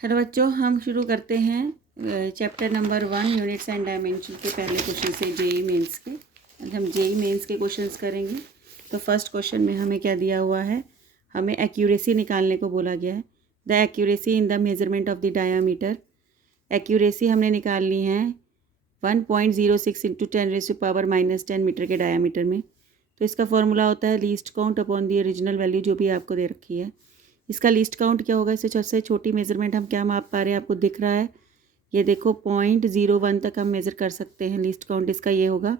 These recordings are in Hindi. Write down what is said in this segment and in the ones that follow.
हेलो बच्चों, हम शुरू करते हैं chapter number 1 units and dimension के पहले क्वेश्चन से जेई मेंस के। आज हम जेई मेंस के क्वेश्चंस करेंगे। तो फर्स्ट क्वेश्चन में हमें क्या दिया हुआ है, हमें एक्यूरेसी निकालने को बोला गया है। The accuracy in the measurement of the diameter. Accuracy हमने निकालनी है 1.06 इंटू 10⁻⁻10 मीटर के डायामीटर में। तो इसका फॉर्मूला होता है least count upon the original value, जो भी आपको दे रखी है। इसका लीस्ट काउंट क्या होगा, इससे सबसे छोटी मेजरमेंट हम क्या माप पा रहे हैं, आपको दिख रहा है, ये देखो 0.01 तक हम मेज़र कर सकते हैं। लीस्ट काउंट इसका ये होगा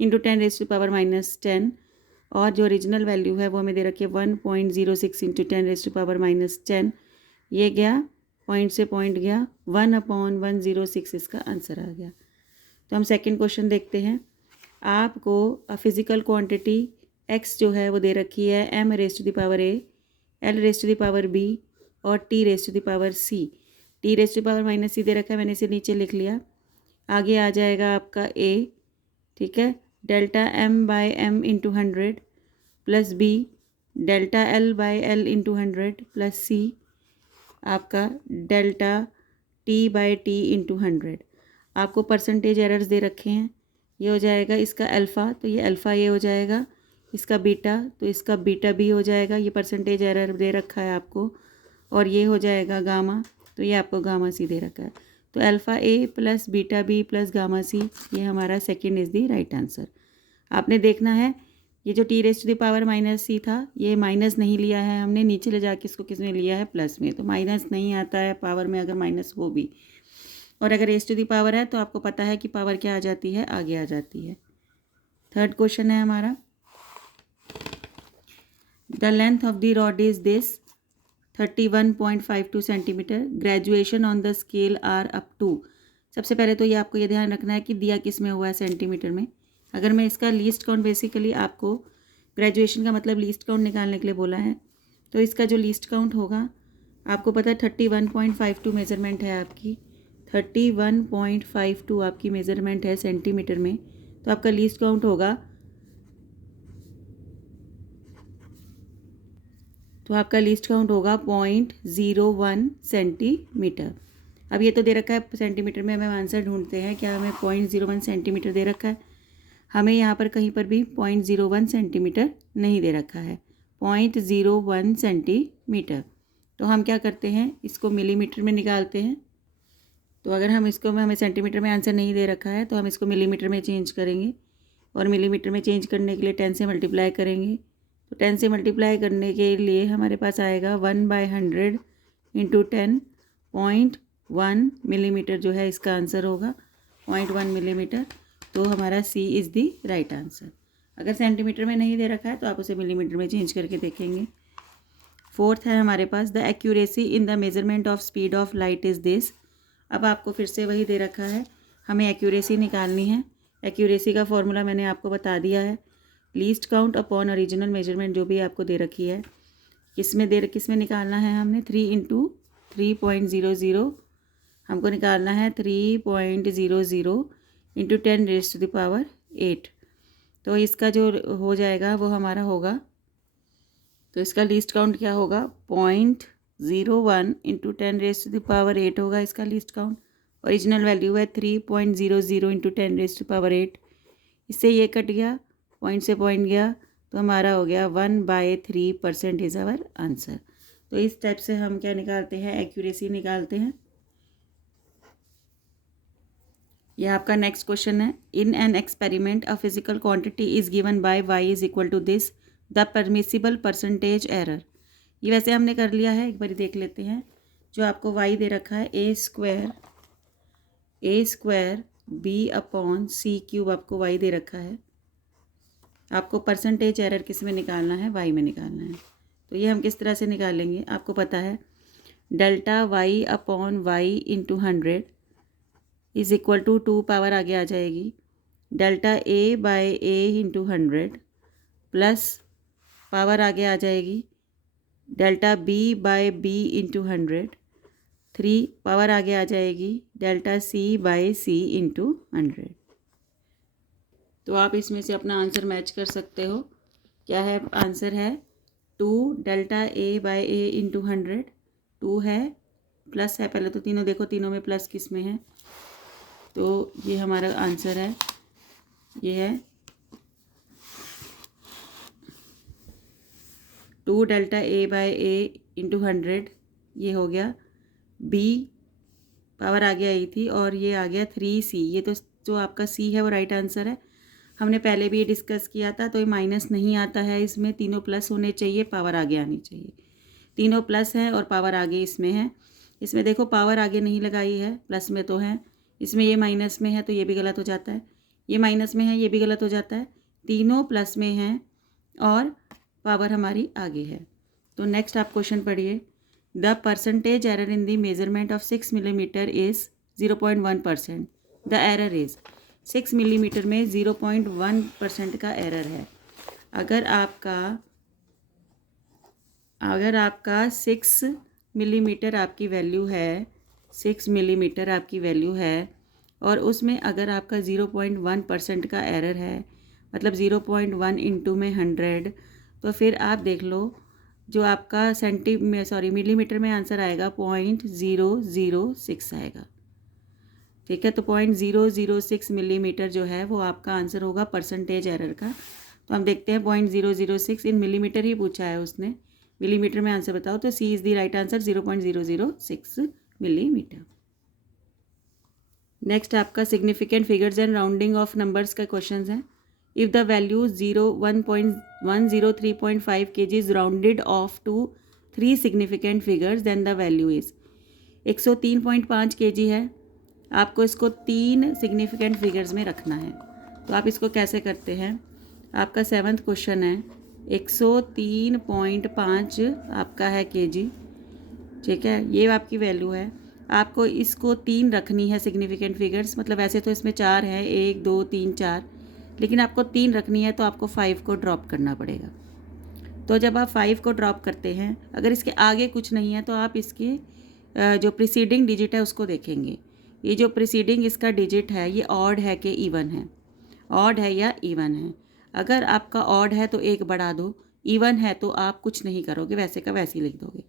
इंटू 10⁻⁻10, और जो ओरिजिनल वैल्यू है वो हमें दे रखी है 1.06 इंटू 10⁻⁻10। ये गया पॉइंट से पॉइंट गया 1/106, इसका आंसर आ गया। तो हम सेकेंड क्वेश्चन देखते हैं। आपको फिजिकल क्वांटिटी x जो है वो दे रखी है m⁻⁴ L⁻⁵ और T⁻⁻c। T⁻⁻c दे रखा है, मैंने इसे नीचे लिख लिया। आगे आ जाएगा आपका a, ठीक है, delta m/m into 100 plus b delta l/l into 100 plus c आपका डेल्टा t/t इंटू 100। आपको परसेंटेज एरर्स दे रखे हैं। ये हो जाएगा इसका अल्फ़ा, तो ये अल्फ़ा ये हो जाएगा, इसका बीटा तो इसका बीटा भी हो जाएगा। ये परसेंटेज एरर दे रखा है आपको। और ये हो जाएगा गामा, तो ये आपको गामा सी दे रखा है। तो alpha A plus beta B plus gamma C, ये हमारा second is the right answer. आपने देखना है ये जो T⁻⁻c था, ये माइनस नहीं लिया है हमने, नीचे ले जाके इसको किसमें लिया है, प्लस में। तो माइनस नहीं आता है पावर में अगर माइनस हो भी, और अगर raised है तो आपको पता है कि पावर क्या आ जाती है, आगे आ जाती है। थर्ड क्वेश्चन है हमारा, the length of the rod is this 31.52 centimetre. Graduation on the scale are up to. सबसे पहले तो ये आपको ये ध्यान रखना है कि दिया किस में हुआ है, सेंटीमीटर में। अगर मैं इसका लीस्ट काउंट, बेसिकली आपको ग्रेजुएशन का मतलब लीस्ट काउंट निकालने के लिए बोला है, तो इसका जो लीस्ट काउंट होगा आपको पता है 31.52 मेजरमेंट है आपकी, 31.52 आपकी मेजरमेंट है सेंटीमीटर में। तो आपका लीस्ट काउंट होगा, तो आपका लीस्ट काउंट होगा 0.01 सेंटीमीटर। अब ये तो दे रखा है सेंटीमीटर में, हमें आंसर ढूंढते हैं। क्या हमें 0.01 सेंटीमीटर दे रखा है? हमें यहाँ पर कहीं पर भी 0.01 सेंटीमीटर नहीं दे रखा है, 0.01 सेंटीमीटर। तो हम क्या करते हैं, इसको मिलीमीटर में निकालते हैं। तो अगर हम इसको हमें सेंटीमीटर में आंसर नहीं दे रखा है तो हम इसको मिलीमीटर में चेंज करेंगे, और मिलीमीटर में चेंज करने के लिए 10 से मल्टीप्लाई करेंगे। तो 10 से मल्टीप्लाई करने के लिए हमारे पास आएगा 1/100 इंटू 10, 0.1 मिलीमीटर जो है इसका आंसर होगा, 0.1 मिलीमीटर। तो हमारा सी इज़ दी राइट आंसर। अगर सेंटीमीटर में नहीं दे रखा है तो आप उसे मिलीमीटर में चेंज करके देखेंगे। फोर्थ है हमारे पास, the accuracy in the measurement of speed of light is this. अब आपको फिर से वही दे रखा है, हमें एक्यूरेसी निकालनी है। एक्यूरेसी का फॉर्मूला मैंने आपको बता दिया है, least count upon original measurement, जो भी आपको दे रखी है। किसमें निकालना है हमने, 3 इंटू 3.00 हमको निकालना है, 3.00 इंटू 10⁸8। तो इसका जो हो जाएगा वो हमारा होगा, तो इसका लीस्ट काउंट क्या होगा, 0.01 इंटू 10⁸8 होगा इसका लीस्ट काउंट। ओरिजिनल वैल्यू है 3.00 इंटू 10⁸8। इससे ये कट गया, पॉइंट से पॉइंट गया, तो हमारा हो गया 1/3% इज़ आवर आंसर। तो इस टाइप से हम क्या निकालते हैं, एक्यूरेसी निकालते हैं। यह आपका नेक्स्ट क्वेश्चन है, in an experiment a physical quantity is given by y is equal to this, the permissible percentage error. ये वैसे हमने कर लिया है, एक बार देख लेते हैं। जो आपको y दे रखा है a² b/c³ आपको y दे रखा है। आपको परसेंटेज एरर किस में निकालना है, y में निकालना है। तो ये हम किस तरह से निकालेंगे, आपको पता है delta y/y into 100 is equal to 2 power आगे आ जाएगी, delta a/a into 100 plus power आगे आ जाएगी डेल्टा b/b इंटू 100, 3 पावर आगे आ जाएगी डेल्टा c/c इंटू 100। तो आप इसमें से अपना आंसर मैच कर सकते हो। क्या है आंसर है, 2 डेल्टा a/a इंटू 100, 2 है प्लस है, पहले तो तीनों देखो, तीनों में प्लस किस में है, तो ये हमारा आंसर है, ये है 2 delta A bye A into 100, ये हो गया बी, पावर आ गया ए थी, और ये आ गया 3c। ये तो जो आपका सी है वो राइट आंसर है। हमने पहले भी ये डिस्कस किया था, तो ये माइनस नहीं आता है इसमें, तीनों प्लस होने चाहिए, पावर आगे आनी चाहिए। तीनों प्लस है और पावर आगे इसमें है। इसमें देखो पावर आगे नहीं लगाई है, प्लस में तो है, इसमें ये माइनस में है तो ये भी गलत हो जाता है, ये माइनस में है ये भी गलत हो जाता है, तीनों प्लस में हैं और पावर हमारी आगे है। तो नेक्स्ट आप क्वेश्चन पढ़िए। The percentage error in the measurement of 6 millimetre is 0.1%। The error is 6 millimetre में 0.1% का एरर है। अगर आपका 6 मिलीमीटर आपकी वैल्यू है, 6 मिलीमीटर आपकी वैल्यू है, और उसमें अगर आपका 0.1% का एरर है, मतलब 0.1 इंटू में 100, तो फिर आप देख लो जो आपका मिलीमीटर में आंसर आएगा 0.006 आएगा। ठीक है, तो 0.006 मिलीमीटर जो है वो आपका आंसर होगा परसेंटेज एरर का। तो हम देखते हैं 0.006 इन मिलीमीटर ही पूछा है उसने, मिलीमीटर में आंसर बताओ, तो C is the right answer 0.006 millimetre. Next आपका significant figures and rounding off numbers का क्वेश्चन है। If the value 1.103.5 kg is rounded off to 3 significant figures then the value is 103.5 kg है, आपको इसको 3 सिग्निफिकेंट फिगर्स में रखना है। तो आप इसको कैसे करते हैं, आपका 7th क्वेश्चन है, 103.5 आपका है kg, ठीक है, ये आपकी वैल्यू है, आपको इसको 3 रखनी है सिग्निफिकेंट फिगर्स, मतलब वैसे तो इसमें 4 है, 1 2 3 4, लेकिन आपको 3 रखनी है, तो आपको 5 को ड्रॉप करना पड़ेगा। तो जब आप 5 को ड्रॉप करते हैं, अगर इसके आगे कुछ नहीं है तो आप इसके जो प्रीसीडिंग डिजिट है उसको देखेंगे। ये जो प्रीसीडिंग इसका डिजिट है ये ऑड है कि इवन है, ऑड है या इवन है। अगर आपका ऑड है तो 1 बढ़ा दो, इवन है तो आप कुछ नहीं करोगे, वैसे का वैसे ही लिख दोगे।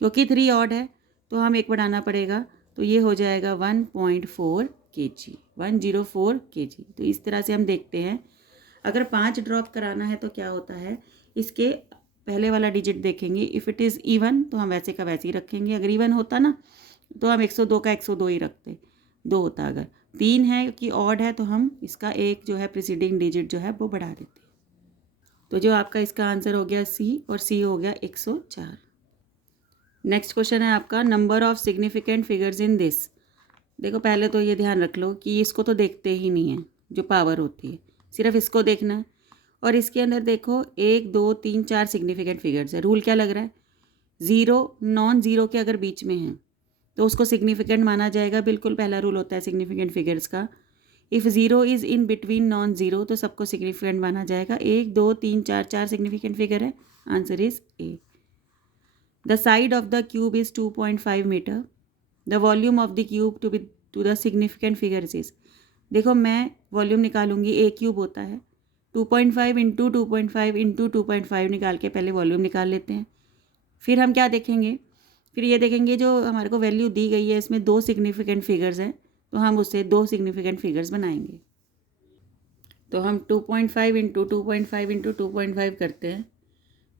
क्योंकि 3 ऑड है तो हम 1 बढ़ाना पड़ेगा, तो ये हो जाएगा 1.4 kg, 104 kg। तो इस तरह से हम देखते हैं। अगर 5 ड्रॉप कराना है तो क्या होता है, इसके पहले वाला डिजिट देखेंगे, इफ़ इट इज़ इवन तो हम वैसे का वैसे ही रखेंगे, अगर इवन होता ना तो हम 102 का 102 ही रखते, 2 होता। अगर 3 है कि ऑड है तो हम इसका एक जो है प्रीसीडिंग डिजिट जो है वो बढ़ा देते हैं। तो जो आपका इसका आंसर हो गया सी, और सी हो गया 104। नेक्स्ट क्वेश्चन है आपका number of significant figures in this. देखो पहले तो ये ध्यान रख लो कि इसको तो देखते ही नहीं है, जो पावर होती है सिर्फ इसको देखना है। और इसके अंदर देखो 1 2 3 4 सिग्निफिकेंट फिगर्स है। रूल क्या लग रहा है, 0 नॉन ज़ीरो के अगर बीच में है तो उसको सिग्निफिकेंट माना जाएगा। बिल्कुल पहला रूल होता है सिग्निफिकेंट फिगर्स का, if 0 is in between non zero तो सबको सिग्निफिकेंट माना जाएगा। 1 2 3 4 4 सिग्निफिकेंट फिगर है, answer is a. The side of the cube is 2.5 meter. The volume of the cube to the significant figures is, देखो मैं वॉल्यूम निकालूंगी, ए क्यूब होता है, 2.5 इंटू 2.5 इंटू 2.5 निकाल के पहले वॉल्यूम निकाल लेते हैं। फिर हम क्या देखेंगे, फिर ये देखेंगे जो हमारे को वैल्यू दी गई है इसमें 2 सिग्निफिकेंट फिगर्स हैं, तो हम उससे 2 सिग्निफिकेंट फिगर्स बनाएंगे। तो हम 2.5 इंटू 2.5 इंटू 2.5 करते हैं,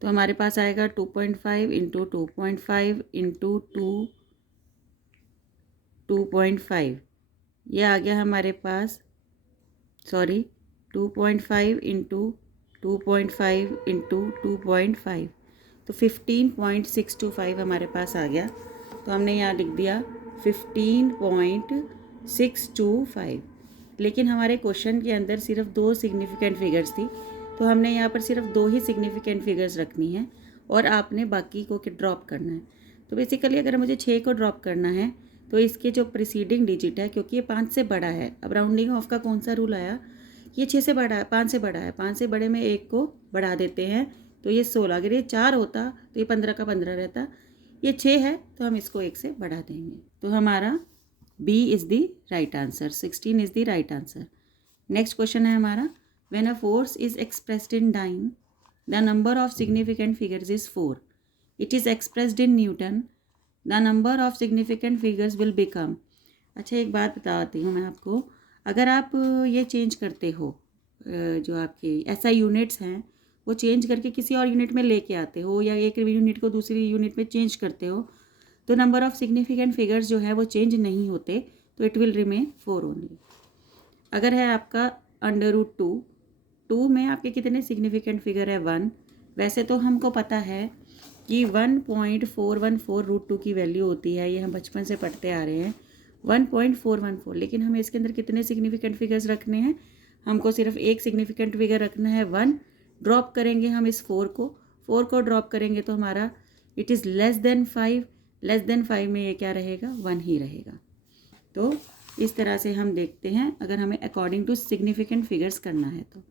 तो हमारे पास आएगा 2.5 इंटू 2.5 इंटू 2.5, ये आ गया हमारे पास, 2.5 इंटू 2.5 इंटू 2.5, तो 15.625 हमारे पास आ गया। तो हमने यहाँ लिख दिया 15.625, लेकिन हमारे क्वेश्चन के अंदर सिर्फ 2 सिग्निफिकेंट फिगर्स थी, तो हमने यहाँ पर सिर्फ 2 ही सिग्निफिकेंट फिगर्स रखनी है और आपने बाकी को ड्रॉप करना है। तो बेसिकली अगर मुझे 6 को ड्रॉप करना है तो इसके जो प्रीसीडिंग डिजिट है, क्योंकि ये 5 से बड़ा है, अब राउंडिंग ऑफ का कौन सा रूल आया, ये 6 से बड़ा है, 5 से बड़ा है, 5 से बड़े में 1 को बढ़ा देते हैं, तो ये 16। अगर ये 4 होता तो ये 15 का 15 रहता, ये 6 है तो हम इसको 1 से बढ़ा देंगे। तो हमारा B is the right answer, 16 is the right answer. Next question है हमारा, when a force is expressed in dyne, the number of significant figures is 4. It is expressed in Newton. The number of significant figures will become. अच्छा, एक बात बताती हूँ मैं आपको, अगर आप ये चेंज करते हो, जो आपके एसआई यूनिट्स हैं वो चेंज करके किसी और यूनिट में लेके आते हो, या एक यूनिट को दूसरी यूनिट में चेंज करते हो, तो नंबर ऑफ सिग्निफिकेंट फिगर्स जो है वो चेंज नहीं होते, तो इट विल रिमेन 4 ओनली। अगर है आपका √2, 2 में आपके कितने सिग्निफिकेंट फिगर है 1। वैसे तो हमको पता है कि 1.414 √2 की वैल्यू होती है, ये हम बचपन से पढ़ते आ रहे हैं 1.414, लेकिन हमें इसके अंदर कितने सिग्निफिकेंट फिगर्स रखने हैं, हमको सिर्फ एक सिग्निफिकेंट फिगर रखना है 1। ड्रॉप करेंगे हम इस 4 को ड्रॉप करेंगे तो हमारा it is less than 5, less than 5 में ये क्या रहेगा, 1 ही रहेगा। तो इस तरह से हम देखते हैं अगर हमें अकॉर्डिंग टू सिग्निफिकेंट फिगर्स करना है तो।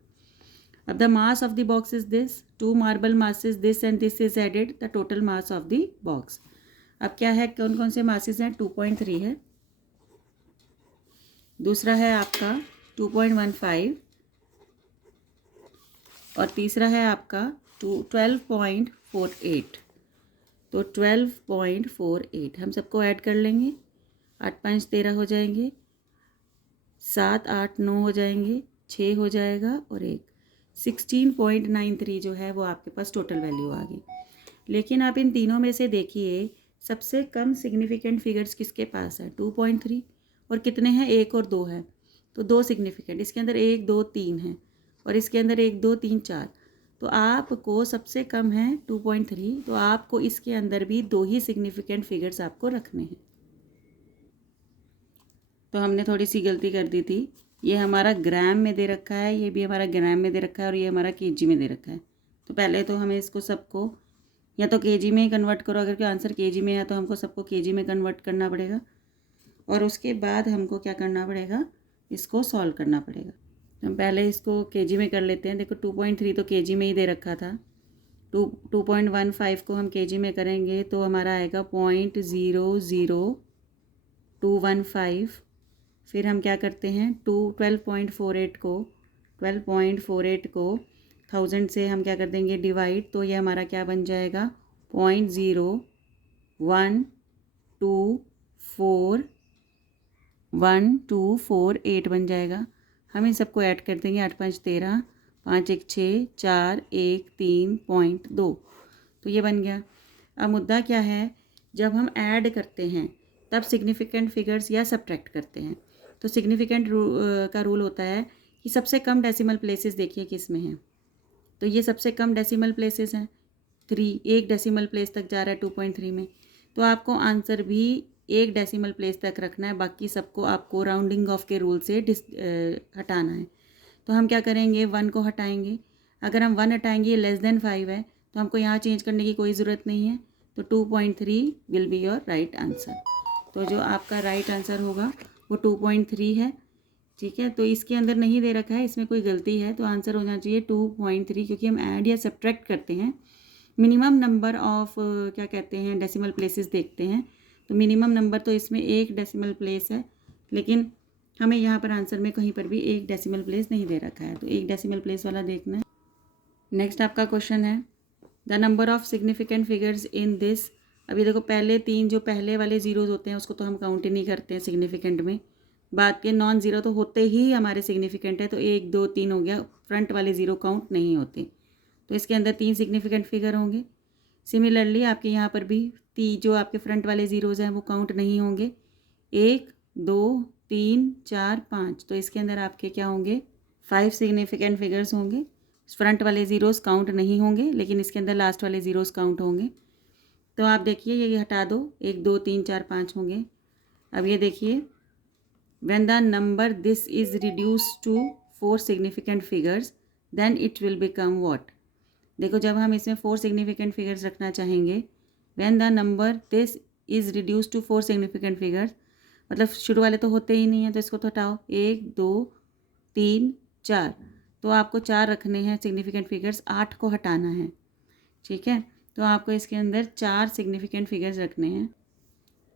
अब the mass of the box is this, 2 marble masses this and this is added, the total mass of the box. अब क्या है, कौन कौन से मासेस हैं, 2.3 है, दूसरा है आपका 2.15, और तीसरा है आपका 12.48। तो 12.48 हम सबको ऐड कर लेंगे, 8 5 13 हो जाएंगे, 7 8 9 हो जाएंगे, 6 हो जाएगा, और 1 16.93 जो है वो आपके पास टोटल वैल्यू आ गई। लेकिन आप इन तीनों में से देखिए सबसे कम सिग्निफिकेंट फिगर्स किसके पास है, 2.3, और कितने हैं, 1 और 2 है, तो 2 सिग्निफिकेंट, इसके अंदर 1 2 3 है, और इसके अंदर 1 2 3 4, तो आपको सबसे कम है 2.3, तो आपको इसके अंदर भी 2 ही सिग्निफिकेंट फिगर्स आपको रखने हैं। तो हमने थोड़ी सी गलती कर दी थी, ये हमारा ग्राम में दे रखा है, ये भी हमारा ग्राम में दे रखा है, और ये हमारा केजी में दे रखा है। तो पहले तो हमें इसको सबको या तो केजी में ही कन्वर्ट करो, अगर कोई आंसर केजी में है तो हमको सबको केजी में कन्वर्ट करना पड़ेगा, और उसके बाद हमको क्या करना पड़ेगा, इसको सॉल्व करना पड़ेगा। हम पहले इसको केजी में कर लेते हैं। देखो 2.3 तो केजी में ही दे रखा था, 2.15 को हम केजी में करेंगे तो हमारा आएगा 0.00215। फिर हम क्या करते हैं, 12.48 को 1000 से हम क्या कर देंगे डिवाइड, तो ये हमारा क्या बन जाएगा 0.01248 बन जाएगा। हम इन सबको ऐड कर देंगे, 8 5 13, 5 1 6, 4 1 3.2, तो ये बन गया। अब मुद्दा क्या है, जब हम ऐड करते हैं तब सिग्निफिकेंट फिगर्स या सब्ट्रैक्ट करते हैं, तो सिग्निफिकेंट का रूल होता है कि सबसे कम डेसिमल प्लेसेस देखिए किस में हैं, तो ये सबसे कम डेसिमल प्लेसेस हैं 3, एक डेसिमल प्लेस तक जा रहा है 2.3 में, तो आपको आंसर भी एक डेसिमल प्लेस तक रखना है, बाकी सबको आपको राउंडिंग ऑफ के रूल से हटाना है। तो हम क्या करेंगे, 1 को हटाएंगे, अगर हम 1 हटाएंगे लेस देन 5 है, तो हमको यहाँ चेंज करने की कोई ज़रूरत नहीं है, तो 2.3 will be your right answer. तो जो आपका राइट आंसर होगा वो 2.3 है, ठीक है। तो इसके अंदर नहीं दे रखा है, इसमें कोई गलती है, तो आंसर होना चाहिए 2.3, क्योंकि हम ऐड या सब्ट्रैक्ट करते हैं, मिनिमम नंबर ऑफ क्या कहते हैं डेसिमल प्लेसेस देखते हैं, तो मिनिमम नंबर तो इसमें एक डेसिमल प्लेस है, लेकिन हमें यहाँ पर आंसर में कहीं पर भी एक डेसिमल प्लेस नहीं दे रखा है, तो एक डेसिमल प्लेस वाला देखना है। नेक्स्ट आपका क्वेश्चन है, the number of significant figures in this. अभी देखो पहले 3 जो पहले वाले ज़ीरोज़ होते हैं उसको तो हम काउंट ही नहीं करते हैं सिग्निफिकेंट में, बाद के नॉन ज़ीरो तो होते ही हमारे सिग्निफिकेंट है, तो 1 2 3 हो गया, फ्रंट वाले ज़ीरो काउंट नहीं होते, तो इसके अंदर 3 सिग्निफिकेंट फिगर होंगे। सिमिलरली आपके यहाँ पर भी जो आपके फ्रंट वाले ज़ीरोज़ हैं वो काउंट नहीं होंगे, 1 2 3 4 5, तो इसके अंदर आपके क्या होंगे 5 सिग्निफिकेंट फिगर्स होंगे। फ्रंट वाले ज़ीरोज़ काउंट नहीं होंगे, लेकिन इसके अंदर लास्ट वाले ज़ीरोज़ काउंट होंगे। तो आप देखिए ये हटा दो, 1 2 3 4 5 होंगे। अब ये देखिए, when the number this is reduced to 4 significant figures then it will become what। देखो जब हम इसमें 4 significant figures रखना चाहेंगे, when the number this is reduced to 4 significant figures, मतलब शुरू वाले तो होते ही नहीं है, तो इसको तो हटाओ, 1 2 3 4, तो आपको 4 रखने हैं सिग्निफिकेंट फिगर्स, 8 को हटाना है, ठीक है। तो आपको इसके अंदर 4 सिग्निफिकेंट फिगर्स रखने हैं,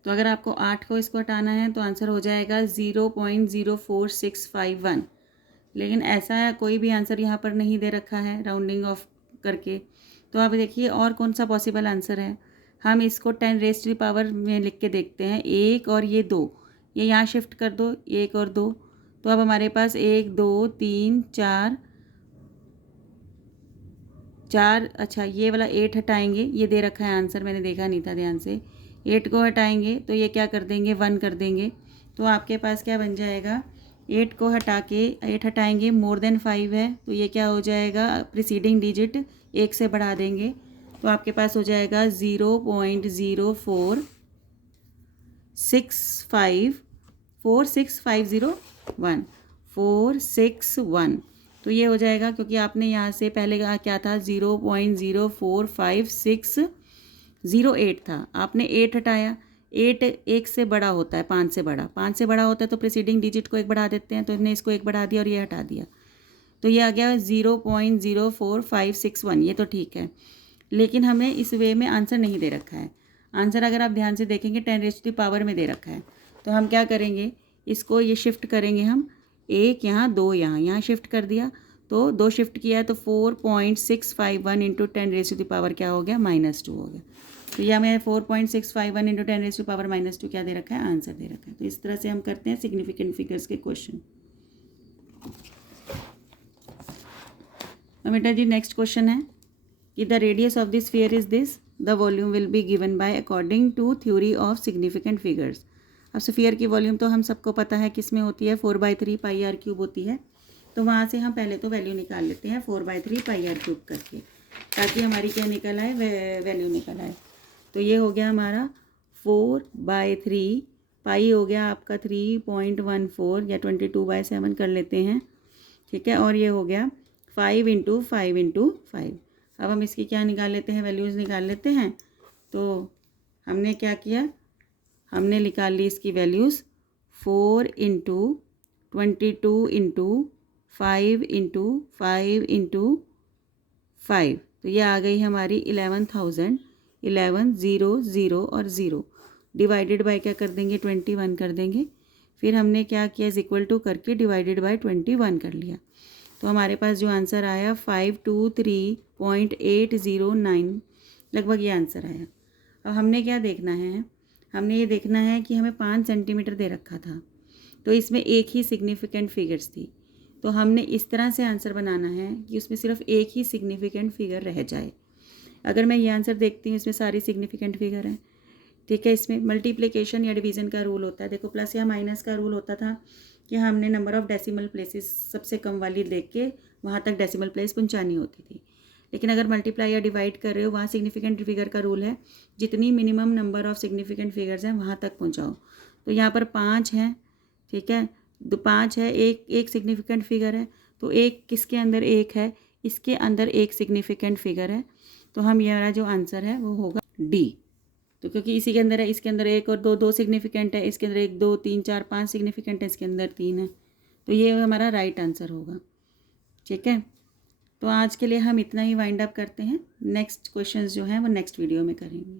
तो अगर आपको 8 को इसको हटाना है तो आंसर हो जाएगा 0.04651, लेकिन ऐसा है कोई भी आंसर यहाँ पर नहीं दे रखा है राउंडिंग ऑफ करके। तो आप देखिए और कौन सा पॉसिबल आंसर है, हम इसको 10 रेज़ टू द पावर में लिख के देखते हैं। 1 और ये 2, ये यहाँ शिफ्ट कर दो, 1 और 2, तो अब हमारे पास 1 2 3 4 4, अच्छा ये वाला 8 हटाएंगे, ये दे रखा है आंसर, मैंने देखा नहीं था ध्यान से। 8 को हटाएंगे तो ये क्या कर देंगे, 1 कर देंगे। तो आपके पास क्या बन जाएगा, 8 को हटा के 8 हटाएंगे, मोर देन 5 है तो ये क्या हो जाएगा, प्रीसीडिंग डिजिट 1 से बढ़ा देंगे तो आपके पास हो जाएगा 0.046546501 461। तो ये हो जाएगा, क्योंकि आपने यहाँ से पहले कहा क्या था, 0.04560 था, आपने 8 हटाया। 8 1 से बड़ा होता है, 5 से बड़ा, 5 से बड़ा होता है तो प्रीसीडिंग डिजिट को 1 बढ़ा देते हैं, तो हमने इसको 1 बढ़ा दिया और ये हटा दिया, तो ये आ गया 0.04561। ये तो ठीक है, लेकिन हमें इस वे में आंसर नहीं दे रखा है। आंसर अगर आप ध्यान से देखेंगे 10 रेज़ टू द पावर में दे रखा है। तो हम क्या करेंगे, इसको ये शिफ्ट करेंगे हम, 1 यहाँ 2 यहाँ शिफ्ट कर दिया, तो 2 शिफ्ट किया है तो 4.651 into 10 raise to the power क्या हो गया, -2 हो गया। तो यह हमें 4.651 into 10 raise to the power -2 क्या दे रखा है, आंसर दे रखा है। तो इस तरह से हम करते हैं सिग्निफिकेंट फिगर्स के क्वेश्चन। बेटा जी नेक्स्ट क्वेश्चन है कि the radius of the sphere is this, the volume will be given by according to theory of significant figures. अब स्फीयर की वॉल्यूम तो हम सबको पता है किस में होती है, 4/3 πr³ होती है। तो वहाँ से हम पहले तो वैल्यू निकाल लेते हैं 4/3 πr³ करके, ताकि हमारी क्या निकल आए, वैल्यू निकल आए। तो ये हो गया हमारा 4/3, पाई हो गया आपका 3.14 या 22/7 कर लेते हैं, ठीक है। और ये हो गया 5 × 5 × 5। अब हम इसकी क्या निकाल लेते हैं, वैल्यूज़ निकाल लेते हैं। तो हमने क्या किया, हमने निकाल ली इसकी वैल्यूज़, 4 × 22 × 5 × 5 × 5, तो ये आ गई हमारी 11,000। 11 0 0 और 0 डिवाइडेड बाय क्या कर देंगे, 21 कर देंगे। फिर हमने क्या किया, इज इक्वल टू करके डिवाइडेड बाय 21 कर लिया। तो हमारे पास जो आंसर आया 523.809 लगभग ये आंसर आया। अब हमने क्या देखना है, हमने ये देखना है कि हमें 5 सेंटीमीटर दे रखा था, तो इसमें एक ही सिग्निफिकेंट फिगर्स थी। तो हमने इस तरह से आंसर बनाना है कि उसमें सिर्फ एक ही सिग्निफिकेंट फिगर रह जाए। अगर मैं ये आंसर देखती हूँ, इसमें सारी सिग्निफिकेंट फिगर हैं, ठीक है। इसमें मल्टीप्लिकेशन या डिवीज़न का रूल होता है, देखो प्लस या माइनस का रूल होता था कि हमने नंबर ऑफ़ डेसिमल प्लेसेस सबसे कम वाली देख के वहाँ तक डेसिमल प्लेस पहुँचानी होती थी। लेकिन अगर मल्टीप्लाई या डिवाइड कर रहे हो, वहाँ सिग्निफिकेंट फिगर का रूल है, जितनी minimum number of significant figures हैं वहाँ तक पहुँचाओ। तो यहाँ पर 5 हैं, ठीक है, 5 है, एक सिग्निफिकेंट फिगर है, तो एक किसके अंदर एक है, इसके अंदर एक सिग्निफिकेंट फिगर है। तो हम ये वाला जो आंसर है वो होगा डी। तो क्योंकि इसी के अंदर है, इसके अंदर 1 और 2 सिग्निफिकेंट है, इसके अंदर 1 2 3 4 5 सिग्निफिकेंट है, इसके अंदर 3 है, तो ये हमारा राइट आंसर होगा, ठीक है। तो आज के लिए हम इतना ही वाइंड अप करते हैं, नेक्स्ट क्वेश्चंस जो हैं वो नेक्स्ट वीडियो में करेंगे।